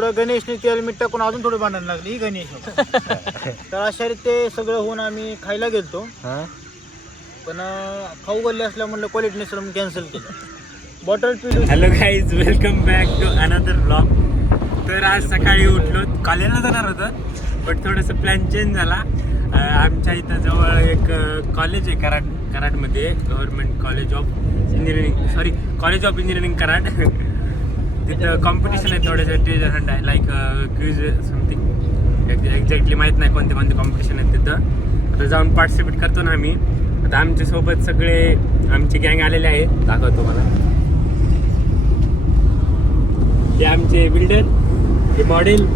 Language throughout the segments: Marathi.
थोडं गणेशने तेल मीठ टाकून अजून थोडी भांडण लागली गणेश तर अशा रीते सगळं होऊन आम्ही खायला गेलतो. पण खाऊ गल्ले असल्या म्हणलं क्वालिटी नसेल म्हणून कॅन्सल केलं. बॉटल पिलो. Hello guys, welcome back to another blog. तर आज सकाळी उठलो, कॉलेजला जाणार होतं बट थोडंसं प्लॅन चेंज झाला. आमच्या इथं जवळ एक कॉलेज आहे कराडमध्ये, government college of engineering, college of engineering Karad. तिथं कॉम्पिटिशन आहे थोडंसं ट्रेजर हंट आहे, लाईक क्विज समथिंग, एक्झॅक्टली माहीत नाही कोणते कोणते कॉम्पिटिशन आहेत तिथं. आता जाऊन पार्टिसिपेट करतो ना आम्ही. आता आमच्यासोबत सगळे आमची गँग आलेले आहे, दाखवतो मला. हे आमचे बिल्डर, हे मॉडेल,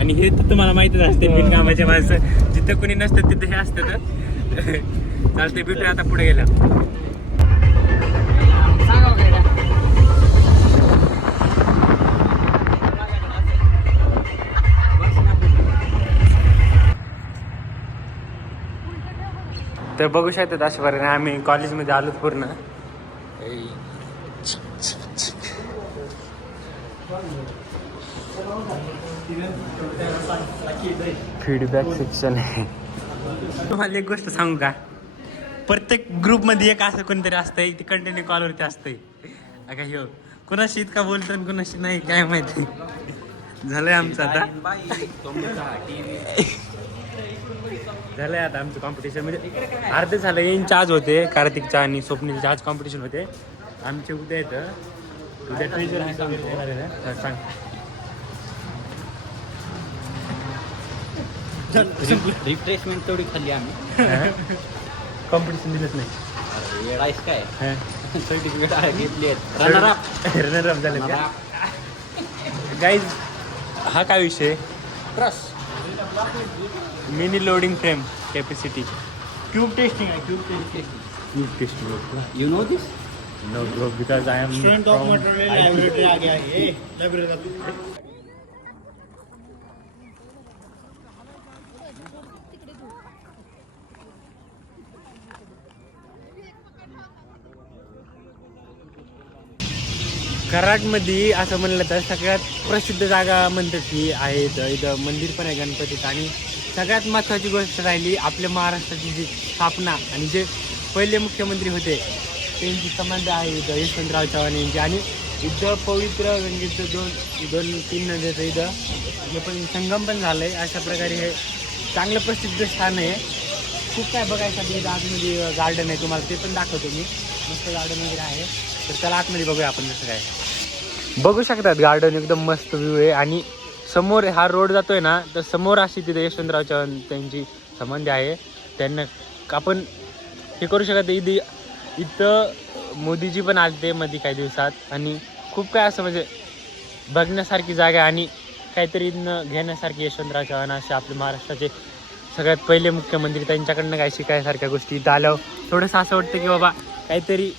आणि हे तर तुम्हाला माहितीच असते बिनकामाचे माणसं. जिथं कोणी नसतं तिथं हे असतं. तर चालते, भेटूया आता पुढे गेल्या. तर बघू शकतात अशा प्रकारे आम्ही कॉलेजमध्ये आलो पूर्ण. फीडबॅक सेक्शन आहे. तुम्हाला एक गोष्ट सांगू का, प्रत्येक ग्रुपमध्ये एक असं कोणतरी असतंय, ती कंटिन्यू कॉलवरती असतंय. का ह्यो कोणाशी इतका बोलतो आणि कोणाशी नाही काय माहिती. झालंय आमचं आता, झालंय आता आमचं कॉम्पिटिशन. म्हणजे अर्धे झालं. यांचे आज होते, कार्तिकच्या आणि स्वप्नीलचे आज कॉम्पिटिशन होते. आमचे उद्या येतं, उद्या ट्रेजर सांग. रिफ्रेशमेंट तेवढी खाल्ली आम्ही, कॉम्पिटिशन दिलंच नाही. राईस काय सर्टिफिकेट घेतली आहेत. रनर अप झाले का गाईज? हा काय विषय? Trust mini loading frame capacity cube testing आहे. Cube testing you know this? No bro, because I am student of material library आगे आहे. लायब्ररी कराडमध्ये असं म्हणलं तर सगळ्यात प्रसिद्ध जागा म्हणतात की आहेत. इथं मंदिर पण आहे गणपतीचं, आणि सगळ्यात महत्त्वाची गोष्ट राहिली आपल्या महाराष्ट्राची जी स्थापना आणि जे पहिले मुख्यमंत्री होते त्यांची समाधी आहे इथं, यशवंतराव चव्हाण यांची. आणि इथं पवित्र गंगेचं दोन तीन नद्याचं इथं हे पण संगम पण झालं आहे. अशा प्रकारे हे चांगलं प्रसिद्ध स्थान आहे. खूप काय बघायसाठी इथं आतमध्ये गार्डन आहे, तुम्हाला ते पण दाखवतो मी. मस्त गार्डन वगैरे आहे. तर चला आतमध्ये बघूया आपण कसं काय. बघू शकतात गार्डन एकदम मस्त व्ह्यू आहे. आणि समोर हा रोड जातोय ना, तर समोर अशी तिथे यशवंतराव चव्हाण त्यांची समाधी आहे. त्यांना आपण हे करू शकत. इथं मोदीजी पण आलते मध्ये काही दिवसात, आणि खूप काय असं म्हणजे बघण्यासारखी जागा आहे. आणि काहीतरी इथनं घेण्यासारखी यशवंतराव चव्हाण असे आपले महाराष्ट्राचे सगळ्यात पहिले मुख्यमंत्री, त्यांच्याकडनं काय शिकायसारख्या गोष्टी इथं आल्यावर थोडंसं असं वाटतं की बाबा काहीतरी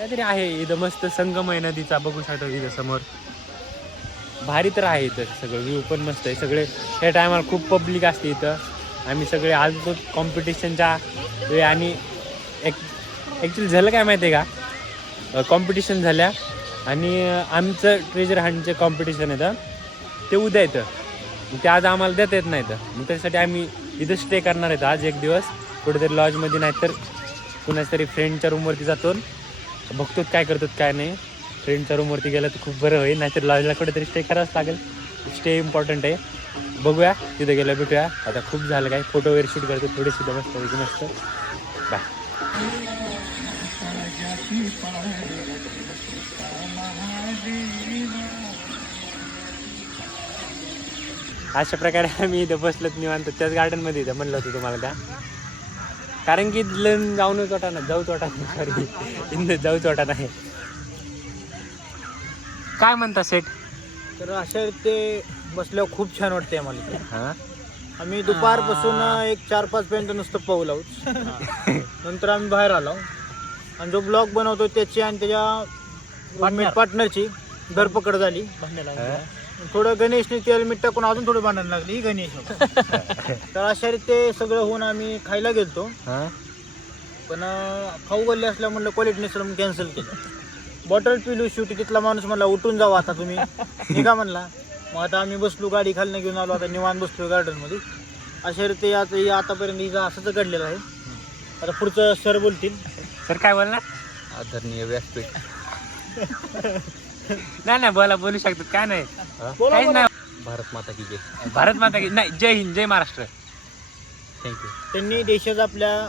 आहे इथं. मस्त संगम आहे नदीचा, बघू शकता इथं समोर. भारी तर आहे इथं, सगळं व्ह्यू पण मस्त आहे. सगळे या टायमाला खूप पब्लिक असते इथं. आम्ही सगळे आलतो कॉम्पिटिशनच्या वेळ. आणि ॲक्च्युली झालं काय माहिती आहे का, कॉम्पिटिशन झाल्या आणि आमचं ट्रेजर हंटचे कॉम्पिटिशन येतं ते उद्या येतं. ते आज आम्हाला देता येत नाही. तर मग त्यासाठी आम्ही इथं स्टे करणार आहेत आज एक दिवस कुठेतरी लॉजमध्ये, नाही तर कुणाच तरी फ्रेंडच्या रूमवरती जातो, बघतो काय करतो काय नाही. फ्रेंडच्या रूमवरती गेलं तर खूप बरं होईल, नाहीतर लॉजला कुठेतरी स्टे करावंच लागेल. स्टे इम्पॉर्टंट आहे. बघूया तिथं गेलं, भेटूया. आता खूप झालं काय, फोटो वगैरे शूट करतो थोडीशी मस्त. बाय. अशा प्रकारे आम्ही इथं बसलोत निवांत त्याच गार्डनमध्ये. इथं म्हणलं होतं तुम्हाला त्या, कारण की जाऊच वाटा नाही. काय म्हणता सेट? तर अशा रीते बसल्यावर खूप छान वाटते आम्हाला. हां, आम्ही दुपारपासून एक 4-5 पर्यंत नुसतं पाऊल आहोत. नंतर आम्ही बाहेर आलो, आणि जो ब्लॉग बनवतो त्याची आणि त्याच्या पार्टनरची धरपकड झाली. थोडं गणेशने तेल मीठ टाकून अजून थोडी भांडण लागली गणेश तर अशा रीते सगळं होऊन आम्ही खायला गेलतो. पण खाऊ गल्ले असल्या म्हणलं क्वालिटी नसेल म्हणून कॅन्सल केलं. बॉटल पिलू शेवटी तिथला माणूस म्हणला उठून जावा आता तुम्ही निघा म्हणला. मग आता आम्ही बसलो, गाडी खालनं घेऊन आलो, आता निवांत बसलो गार्डनमध्ये. अशा रीते आता आतापर्यंत हिचं असंच घडलेलं आहे. आता पुढचं सर बोलतील. सर काय बोलणार? आदरणीय व्यासपीठ. नाही बोलू शकतात, काय नाही, बोला, काहीच बोला. नाही. भारत माता की जय. भारत माता की नाही, जय हिंद, जय महाराष्ट्र. थँक्यू. त्यांनी देशाचा आपल्या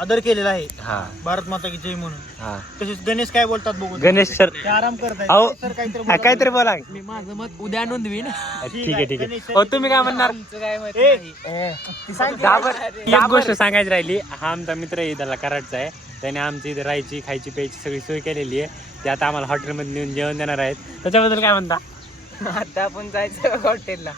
आदर केलेला आहे, हा भारत माता की जय म्हणून. हा. तसेच गणेश काय बोलतात बघू. गणेश सर ते आराम करतायत. अहो, सर काहीतरी हा, काहीतरी बोला. मी माझं मत उद्या नोंदवीन. ठीक आहे. गणेश सर- हो, तुम्ही काय म्हणणार? काय माहिती ए, नाही. एक गोष्ट सांगायची राहिली. हा आमचा मित्र आहे, त्याला कराडचा आहे. त्याने आमची इथे राहायची, खायची, प्यायची सगळी सोय केलेली आहे. ते आता आम्हाला हॉटेलमध्ये नेऊन जेवण देणार आहेत. त्याच्याबद्दल काय म्हणता? आता आपण जायचं हॉटेलला.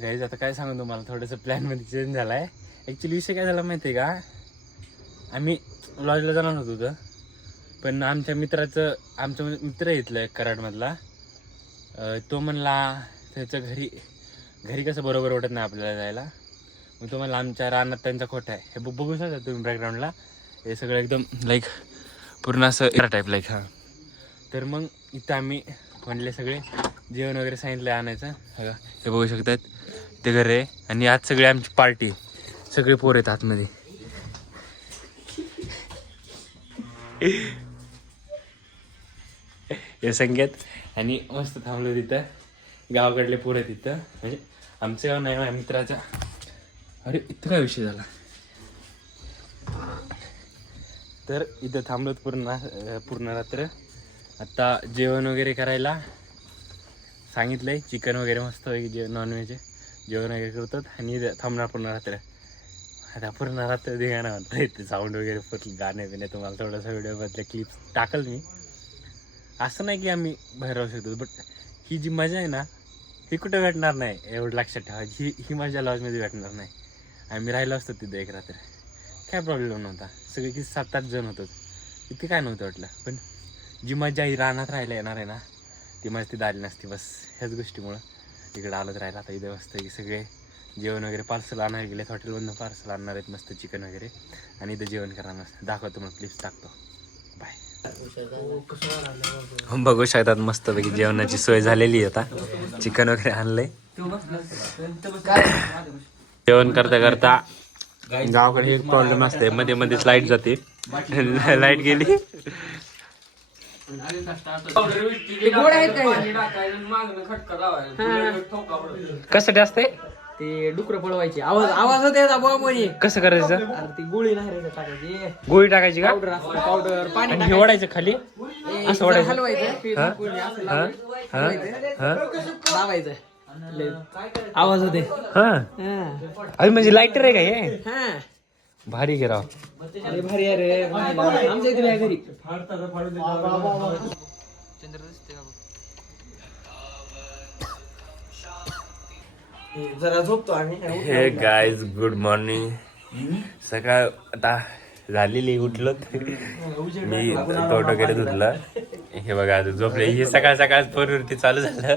गाईज आता काय सांगू तुम्हाला, थोडंसं प्लॅनमध्ये चेंज झाला आहे. ॲक्च्युली विषय काय झाला माहिती आहे का, आम्ही लॉजला जाणार होतो, पण आमच्या मित्र इथलं एक कराडमधला, तो म्हणला त्याचं घरी कसं बरोबर वाटत नाही आपल्याला जायला. मग तो म्हणला आमच्या रानात त्यांचा खोटा आहे. हे बघू शकता तुम्ही बॅकग्राऊंडला, हे सगळं एकदम लाईक पूर्ण असं एरा टाईप लाईक. हां, तर मग इथं आम्ही म्हणले सगळे जेवण वगैरे सांगितलं आणायचं. हे बघू शकतात, ते घर आहे. आणि आज सगळे आमची पार्टी, सगळे पोर आहेत आतमध्ये. हे संगीत आणि मस्त थांबलो तिथं. गावाकडले पोरं आहेत तिथं, म्हणजे आमचं गाव नाही, माझ्या मित्राचं. अरे इथं काय विषय झाला. तर इथं थांबलो पूर्ण रात्र. आता जेवण वगैरे करायला सांगितलंय, चिकन वगैरे मस्त नॉनव्हेज जेवण वगैरे करतात. आणि इथं थांबणार पूर्ण रात्र. आता पूर्ण रात्र धिंगाणा म्हणतो. इथे साऊंड वगैरे फुटलं, गाणे बिणे तुम्हाला थोडासा व्हिडिओमधले क्लिप्स टाकल मी. असं नाही की आम्ही बाहेर राहू शकतो, बट ही जी मजा आहे ना, ही कुठं भेटणार नाही. एवढं लक्षात ठेवा, ही मजा लॉजमध्ये भेटणार नाही. आम्ही राहिलो असतो तिथं एक रात्र, काय प्रॉब्लेम नव्हता. सगळे किती 7-8 जण होतो, इथे काय नव्हतं वाटलं. पण जी मजा ही रानात राहायला येणार आहे ना, ती मजा तिथं आली नसती. बस ह्याच गोष्टीमुळं इकडं आलंच राहिलं. आता इथं मस्त की सगळे जेवण वगैरे पार्सल आणायला गेलेत, हॉटेलमधून पार्सल आणणार आहेत मस्त चिकन वगैरे. आणि इथं जेवण करणार मस्त. दाखवतो मग, क्लिप्स टाकतो. बाय. बघू शकतात मस्तपैकी जेवणाची सोय झालेली आहे. आता चिकन वगैरे आणलंय. जेवण करता करता गावाकडे एक प्रॉब्लेम असते, मध्ये मध्ये लाईट जाते. लाईट गेली. कशासाठी असते ते डुकर पळवायचे. आवाज होते म्हणे. कसं करायचं? अरे ती गोळी नाही रे टाकायची. गोळी टाकायची का? पावडर असतं, पावडर पाणी आणि हे ओढायचं खाली, असं ओढायचं. हलवायचं. लावायचं. आवाज होते. हा, अरे म्हणजे लाईटर आहे का हे? हा, भारी गिराव. अरे भारी अरे. आमच्या इथे आहे घरी. जरा झोपतो आम्ही. हे गाईज, गुड मॉर्निंग. सकाळ आता झालेली, उठलो मी, तोट वगैरे धुतलं. हे बघा आता झोपले. हे सकाळ फोनवरती चालू झालं.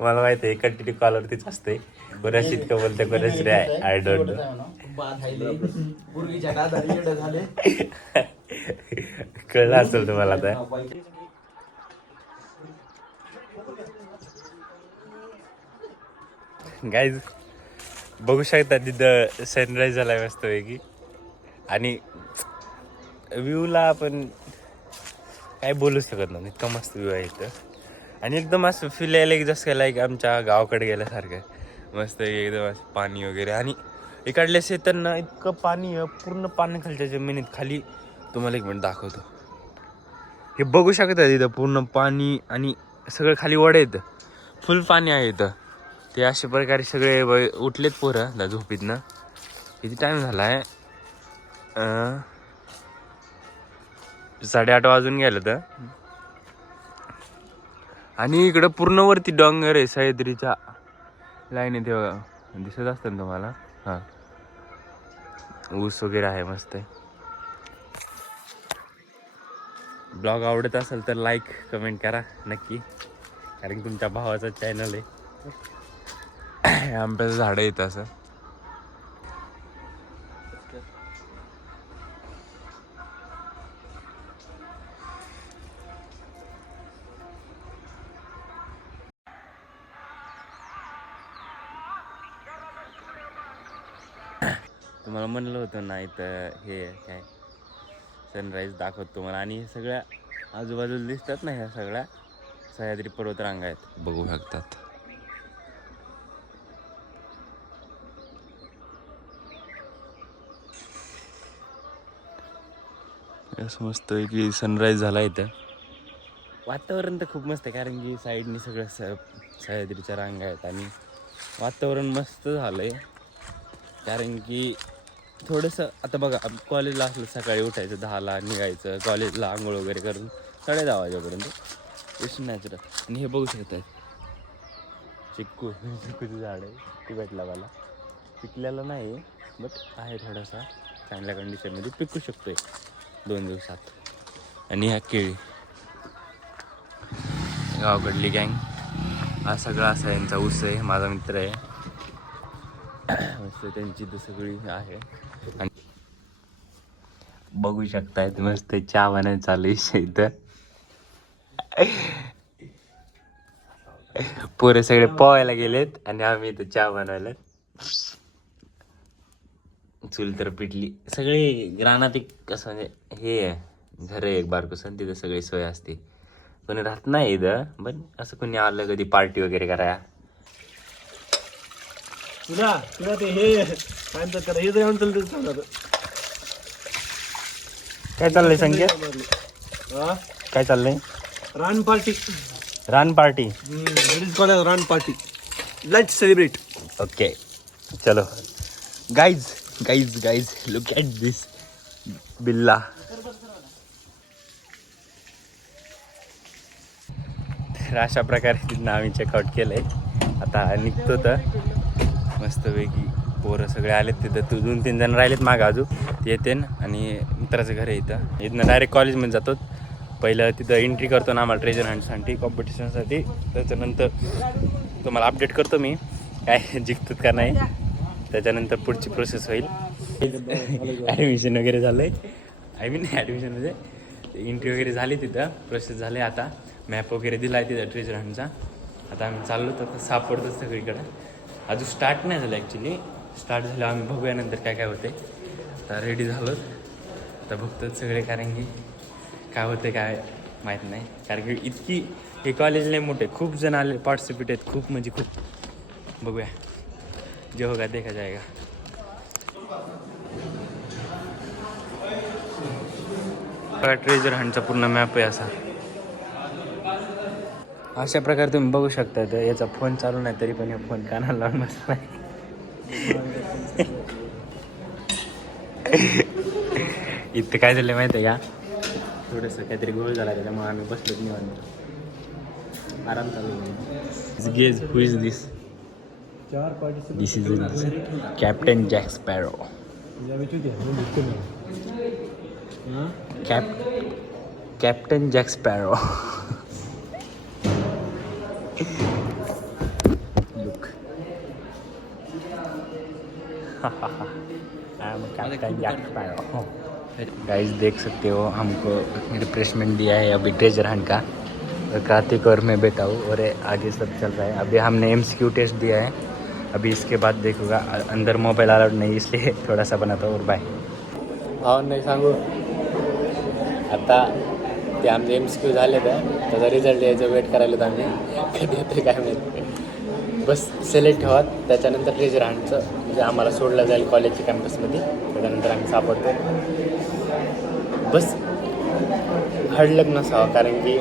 मला माहिती आहे कंटिन्यू कॉलवरतीच असते. कोणाशी इतकं बोलते, कोणाशी नाही, आय डोंट कळलं असेल तुम्हाला आता. गाईज बघू शकता तिथं सनराईज झालाय मस्तपैकी. आणि व्ह्यूला आपण काय बोलू शकत नाही, इतका मस्त व्ह्यू आहे इथं. आणि एकदम असं फील यायला की जसं काय लाईक आमच्या गावाकडे गेल्यासारखं मस्त एकदम असं पाणी वगैरे. आणि इकडल्या शेतांना इतकं पाणी आहे, पूर्ण पाण्याखालच्या जमिनीत खाली. तुम्हाला एक मिनिट दाखवतो. हे बघू शकता तिथं पूर्ण पाणी आणि सगळं खाली वडे येतं, फुल पाणी आहे इथं. ते अशा प्रकारे सगळे उठलेत पोरं झोपीतनं. किती टाईम झाला आहे? 8:30 वाजून गेलं तर. आणि इकडं पूर्ण वरती डोंगर आहे, सह्याद्रीच्या लाईन आहे, ते दिसत असतं ना तुम्हाला. हां, ऊस वगैरे आहे मस्त. ब्लॉग आवडत असेल तर लाईक कमेंट करा नक्की, कारण तुमच्या भावाचा चॅनल आहे. आंब्याचं झाड येतं असं. तुम्हाला म्हणलं होतं ना इथं हे काय सनराईज दाखवतो तुम्हाला. आणि सगळ्या आजूबाजूला दिसतात ना ह्या सगळ्या सह्याद्री पर्वतरांगा आहेत, बघू शकतात. मस्त आहे की सनराईज झाला इथं. वातावरण तर खूप मस्त आहे कारण की साईडनी सगळं सह्याद्रीच्या रांगा आहेत आणि वातावरण मस्त झालं आहे. कारण की थोडंसं आता बघा कॉलेजला असलं सकाळी उठायचं 10ला निघायचं कॉलेजला, आंघोळ वगैरे करून 10:30 वाजेपर्यंत इट्स नॅचरल. आणि हे बघू शकतात चिक्कूचं झाड आहे. चिक्कू भेटला मला, पिकलेला नाही बट आहे थोडासा चांगल्या कंडिशनमध्ये, पिकू शकतोय 2 दिवसात. आणि ह्या केळी गावाकडली गँग, हा सगळा असा यांचा ऊस आहे. माझा मित्र आहे मस्त त्यांची तर सगळी आहे. आणि बघू शकतायत मस्त चहा बनायला चालू आहे इथं. पोरे सगळे पोहायला गेलेत आणि आम्ही इथं चहा बनवायला. चूल तर पिटली. सगळे रानात एक कसं म्हणजे हे आहे घर आहे एक बारकुसन, तिथं सगळी सोय असते. कोणी राहत नाही इथं पण असं कोणी आलं कधी पार्टी वगैरे करायला. तुला ते हे काय म्हणतात त्याला, हे जाऊन चालतं. काय चाललंय संकेत, काय चाललंय? रान पार्टी, रान पार्टी. लेडीज कॉलेज रान पार्टी, लेट्स सेलिब्रेट. ओके चलो guys guys guys look at this बिल्ला. तर अशा प्रकारे तिथनं आम्ही चेकआउट केलंय. आता निघतो तर मस्तपैकी पोरं सगळे आलेत तिथं. 2-3 जण राहिलेत मागं अजून, ते येते आणि मित्राचं घर आहे इथं. इथनं डायरेक्ट कॉलेजमध्ये जातो. पहिलं तिथं एंट्री करतो ना आम्हाला ट्रेजर हंटसाठी कॉम्पिटिशनसाठी. त्याच्यानंतर तुम्हाला अपडेट करतो मी काय जिंकतात का नाही. त्याच्यानंतर पुढची प्रोसेस होईल. ॲडमिशन वगैरे झालं आहे, आय मीन ॲडमिशन म्हणजे एंट्री वगैरे झाली तिथं, प्रोसेस झाले. आता मॅप वगैरे दिला आहे तिथं ट्रेजर हंटचा. आता आम्ही चाललो तर सापडतो सगळीकडं. अजून स्टार्ट नाही झालं ॲक्च्युली, स्टार्ट झालं आम्ही बघूया नंतर काय काय होते. आता रेडी झालो आता बघतो सगळे, कारण की काय होते काय माहीत नाही. कारण की इतकी हे कॉलेज लय मोठे, खूप जण आले पार्टिसिपेट आहेत, खूप म्हणजे खूप. बघूया जे होगा देखा जाएगा. बघा ट्रेजर हंटचा पूर्ण मॅप आहे असा. अशा प्रकारे तुम्ही बघू शकता. तर याचा फोन चालू नाही तरी पण हे फोन कानाला लावून बसला आहे. इथं काय झालं माहिती आहे का, थोडंसं काहीतरी गोळ झाला त्याच्यामुळे आम्ही बसलोच निवांत आराम चालू. Gauge who is this? This is captain jack sparrow. Captain jack sparrow. Look. I'm Captain Jack Sparrow. Guys देख सकते हो हमको रिफ्रेशमेंट दिया है अभी ट्रेजर हंट का. कार्तिक और मैं बैठा हूँ और आगे सब चल रहा है. अभी हमने MCQ टेस्ट दिया है. अभी इसके बाद देखूंगा. अंदर मोबाईल अलाउड नाही इसलिए थोड़ा सा बनाता हूँ. और बाय. भाव नाही सांगू आता ते आमचे MCQ झाले तर त्याचा रिझल्ट यायचं वेट करायला होतं आम्ही. कधी येते काय माहिती. बस सिलेक्ट व्हावं त्याच्यानंतर ट्रेजर हंटचं म्हणजे आम्हाला सोडलं जाईल कॉलेजच्या कॅम्पसमध्ये. त्याच्यानंतर आम्ही सापडतो. बस हडलक नसावं कारण की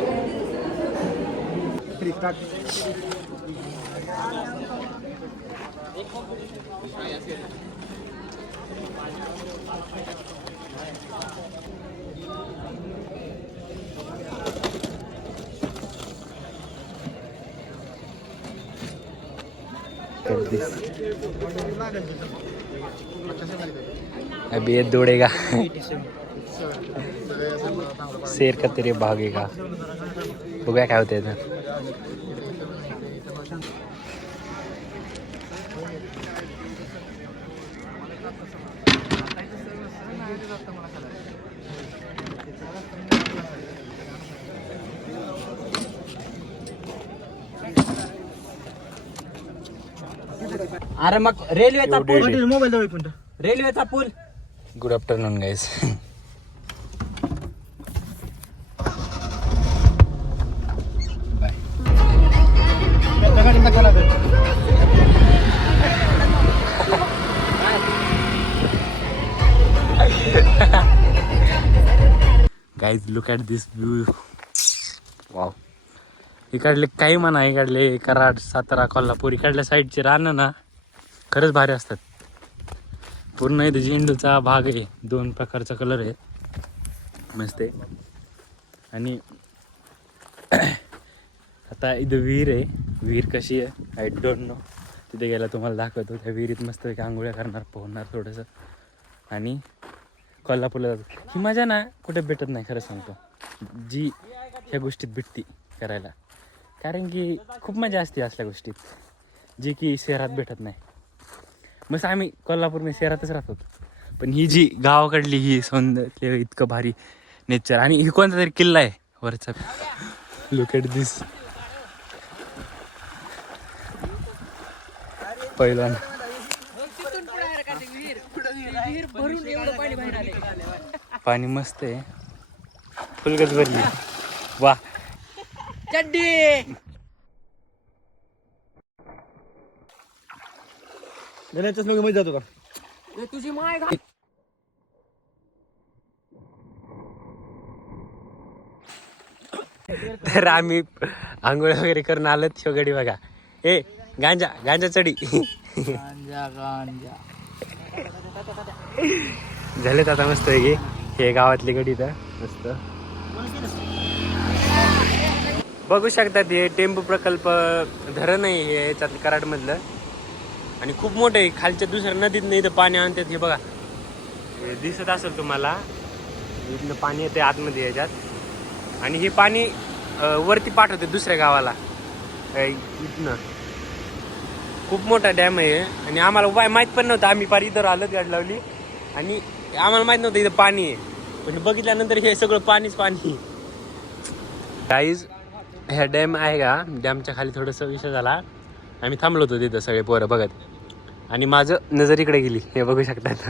अभी ये दौड़ेगा शेर का तेरे भागेगा. बघूया काय होते. अरे मग रेल्वेचा मोबाईल जाऊ पण रेल्वेचा पूल. Good afternoon guys. Guys look at this view. Wow. इकडले काही म्हणा, इकडले कराड, सातारा, कोल्हापूर इकडल्या साईडचे रानं ना खरंच भारी असतात. पूर्ण इथे झेंडूचा भाग आहे, 2 प्रकारचा कलर आहे, मस्त आहे. आणि आता इथं विहीर आहे. विहीर कशी आहे आय डोंट नो. तिथे गेला तुम्हाला दाखवतो. त्या विहिरीत मस्त आंघोळ्या करणार, पोहणार थोडंसं. आणि कोल्हापूरला ही मजा ना कुठे भेटत नाही खरं सांगतो, जी ह्या गोष्टीत भेटती करायला. कारण की खूप मजा असते असल्या गोष्टीत, जी की शहरात भेटत नाही. मग आम्ही कोल्हापूरमध्ये शहरातच राहतो, पण ही जी गावाकडली ही सौंदर्य, इतकं भारी नेचर. आणि ही कोणता तरी किल्ला आहे वरचा. लुक ॲट दिस. पहिला पाणी मस्त आहे, फुलगच भरली. वा. चड्डी. मध्ये जातो का? तुझी माय घा. तर आम्ही आंघोळ वगैरे करून आलो. शिवगडी बघा. ए गांजा गांजा चढी. झालेत आता मस्त आहे. हे गावातली गडी तर मस्त बघू शकतात. हे टेम्पो प्रकल्प धरण आहे हे याच्यात कराडमधलं, आणि खूप मोठं आहे. खालच्या दुसऱ्या नदीत नाही इथं पाणी आणतात. हे बघा, हे दिसत असेल तुम्हाला, इथनं पाणी येते आतमध्ये याच्यात, आणि हे पाणी वरती पाठवते दुसऱ्या गावाला. इथनं खूप मोठा डॅम आहे. आणि आम्हाला माहीत पण नव्हतं. आम्ही पार इथं आलो, गाडी लावली, आणि आम्हाला माहीत नव्हतं इथं पाणी आहे. पण बघितल्यानंतर हे सगळं पाणीच पाणी. गाईज ह्या डॅम आहे का, डॅमच्या खाली थोडंसं विषय झाला. आम्ही थांबलो होतो तिथं सगळे पोरं बघत, आणि माझं नजर इकडे गेली. हे बघू शकतात,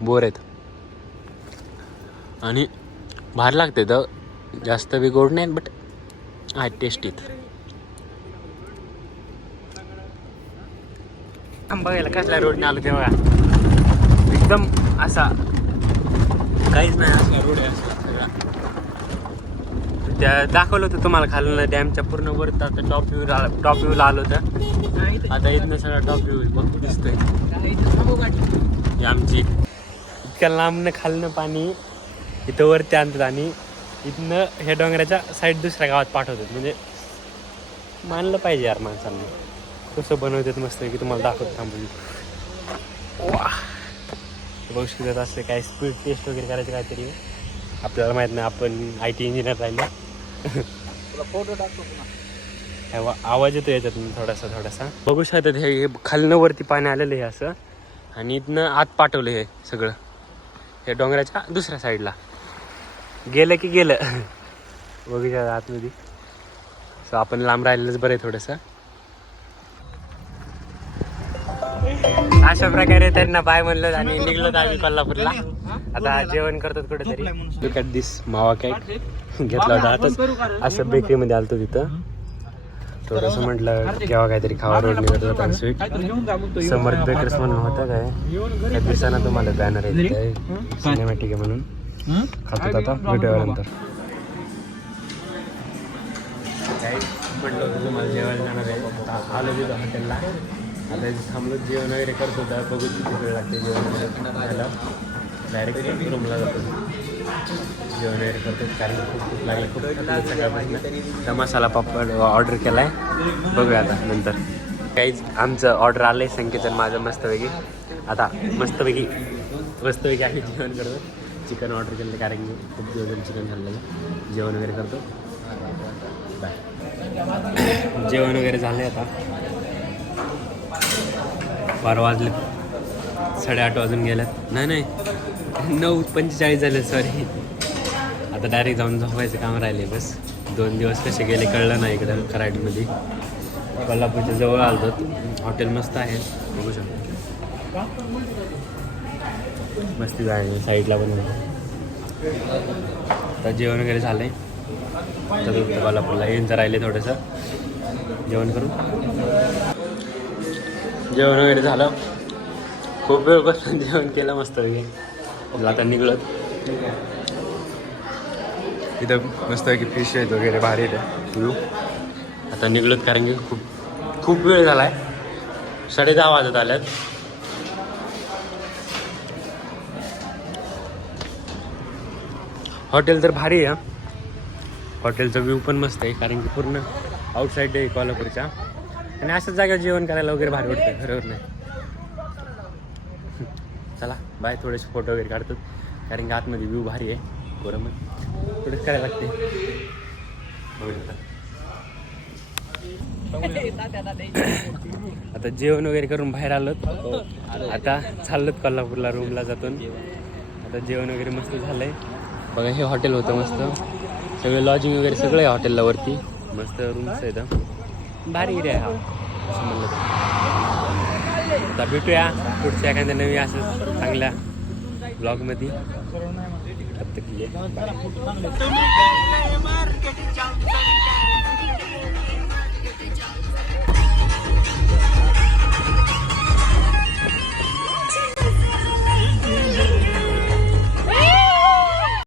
बोर आहेत, आणि भारी लागते तर. जास्त बी गोड नाही, बट आहेत टेस्टीत. बघायला कसला रोडने आलो तेव्हा, एकदम असा काहीच नाही असला रोड आहे असा सगळा. त्या दाखवलं होतं तुम्हाला खालून डॅमच्या पूर्ण वरत. आता टॉप व्ह्यूला आलो होतं. आता इथनं सगळा टॉप व्ह्यू बघ दिसतोय. आमची इतक्या लांबनं खालनं पाणी इथं वरती आणतात, आणि इथनं ह्या डोंगराच्या साईड दुसऱ्या गावात पाठवतात. म्हणजे मानलं पाहिजे यार माणसांना. कसं बनवतात मस्त की तुम्हाला दाखवत थांबून. वा. बघू शकतात असं काय स्पीड टेस्ट वगैरे करायचं काहीतरी. आपल्याला माहीत नाही, आपण IT इंजिनियर राहिलो. फोटो टाकतो. आवाज येतो याच्यातून थोडासा. बघू शकतात हे खालनं वरती पाणी आलेलं आहे असं, आणि इथनं आत पाठवलं हे सगळं हे डोंगराच्या दुसऱ्या साईडला. गेलं की गेलं. बघू शकता आतमध्ये. सो आपण लांब राहिलेलंच बरं आहे थोडंसं. अशा प्रकारे त्यांना बाय म्हणलं आणि निघलो आम्ही कोल्हापूरला. आता जेवण करतात कुठेतरी. लुक ॲट दिस मावा केक घेतला होता आताच. असं बेकरीमध्ये आलतो तिथं. थोडंसं म्हटलं केव्हा काहीतरी खावा रोड निघत होता. आणि स्वीट समर्थ बेकर्स म्हणून होतं काय त्या दिवसानं तुम्हाला बॅनर आहे सिनेमॅटिक आहे म्हणून. खातो आता व्हिडिओनंतर. काय म्हटलं होतं तुम्हाला जेवायला जाणार आहे. आता आलो तिथं हॉटेलला. आता इथे थांबलो, जेवण वगैरे करत होता. बघू किती वेळ लागते जेवण वगैरे झालं. डायरेक्ट रूमला जातो, जेवण वगैरे करतो. कारण खूप लागले, खूप सकाळपासून. तर मसाला पापड ऑर्डर केला आहे, बघूया आता नंतर. काहीच आमचं ऑर्डर आलं आहे संकेतन माझं मस्तपैकी. आता मस्तपैकी आम्ही जेवण करतो. चिकन ऑर्डर केलं कारण की खूप दिवस चिकन खाल्लं. जेवण वगैरे करतो. बाय. जेवण वगैरे झालं आहे. आता 12 वाजले, 8:30 वाजून गेल्यात. नाही 9:45 झाले, सॉरी. आता डायरेक्ट जाऊन झोपायचं काम राहिले. बस 2 दिवस कसे गेले कळलं नाही. इकडं कराडमध्ये कोल्हापूरच्या जवळ आलो. हॉटेल मस्त आहे, बघू शकतो. मस्ती जाणे साईडला पण आता जेवण वगैरे झालं आहे. चतुर्थ कोल्हापूरला यांचं राहिले थोडंसं जेवण करून. जेवण वगैरे झालं. खूप वेळ बसून जेवण केलं मस्त वगैरे. आता निघळत इथं मस्त की फिश आहेत वगैरे भारी आहेत व्ह्यू. आता निघळत कारण की खूप वेळ झाला आहे. 10:30 वाजत आल्यात. हॉटेल तर भारी आहे. हॉटेलचा व्ह्यू पण मस्त आहे कारण की पूर्ण आउटसाईड आहे कोल्हापूरच्या. आणि अशाच जागेवर जेवण करायला वगैरे भारी वाटतं. बरोबर नाही. चला बाय. थोडेसे फोटो वगैरे काढतात कारण की आतमध्ये व्ह्यू भारी आहे. बरं मग थोडंच करायला लागते. आता जेवण वगैरे करून बाहेर आलोत. आता चाललोत कोल्हापूरला रूमला जातून. आता जेवण वगैरे मस्त झालंय. बघा हे हॉटेल होतं मस्त. सगळे लॉजिंग वगैरे सगळं आहे हॉटेलला वरती. मस्त रूम्स आहेत. भारी एरिया आहे हा असं म्हणलं तर. आता भेटूया पुढच्या एखाद्या नवीन असं चांगल्या ब्लॉगमध्ये. अब तक के लिए बाय.